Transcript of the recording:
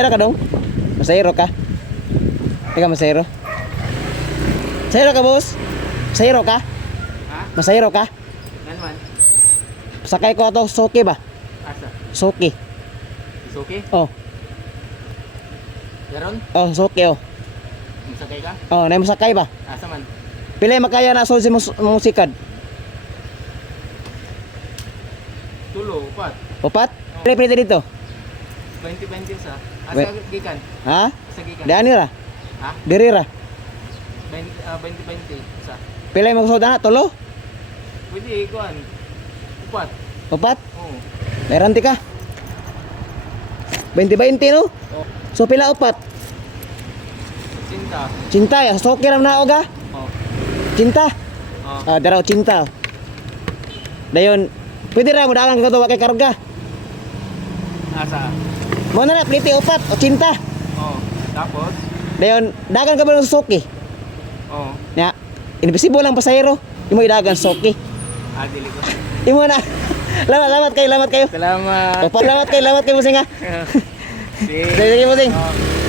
Masayro ka dong? Masayro ka? Ikaw masayro? Masayro ka, boss? Masayro ka? Ha? Masayro ka? Yan man. Sakay ko ato, Suki ba? Asa? Suki. Isuki? Oh, Yaron? oh, Suki oh. Masakay ka? Oh, na sakay ba? Asa man? Pila makaya na sul si musikad? Tulo, upat. Opat? Pila pila dito? 20-20 sa. Wait. Asa gikan? Ha? Asa gikan? Dani ra? Ha? Diri ra? 20-20 sa. Pila mo na? Tulo? Pwede, ikuan. Upat. Opat? Oo. Meranti ka? 20-20 no? Oh. So pila opat? Cinta. Cinta ya, Suki ram na oga? Oh. Cinta? Oh. Ah, daraw cinta. Dayon, pwede ra mo dagang ka to kay karga. Asa? Mo na pliti opat o cinta. Oh. Tapos? Dayon, dagan ka ba ng Suki? Oh. Nya, invisible lang pasahero. Imo idagan Suki. Dili ko. Imo na. Lamat kayo. Salamat. Opo, lamat kayo, musinga. Sige. Sige, musing. Oh.